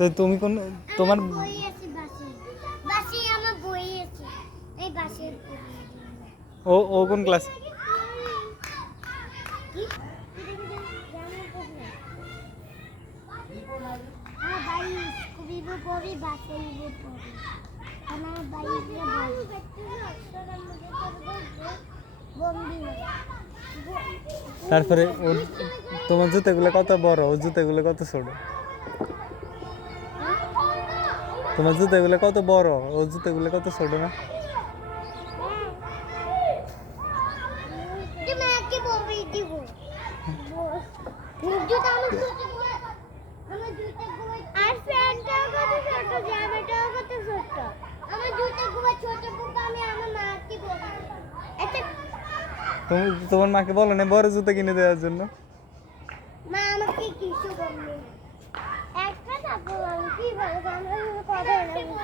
তো তুমি কোন তোমার বই আছে বাসি বাসি আমার বই আছে এই বাসি ও ও কোন ক্লাস? কি ভাই স্কুবিবো পড়ি বাসাইবো পড়ি আমার বাইরে বন্ধু তারপরে তোমার জুতাগুলো কত বড়, ও জুতাগুলো কত ছোট? তোমার জুতাগুলো কত বড়, ও জুতাগুলো কত ছোট না? তুমি কি বলবি দিব জুতা আমার ছোট আমার জুতাগুলো আর প্যান্টটাও কত ছোট জামাটাও কত ছোট আমার জুতাগুলো ছোট কিন্তু আমি আমার মাকে বলবো আচ্ছা তুমি তোমার মাকে বলো না বড় জুতা কিনে দেওয়ার জন্য? মা আমাকে কিছু বলবে একটা তারপর আমি কি বলবো আমরা কথা বলবো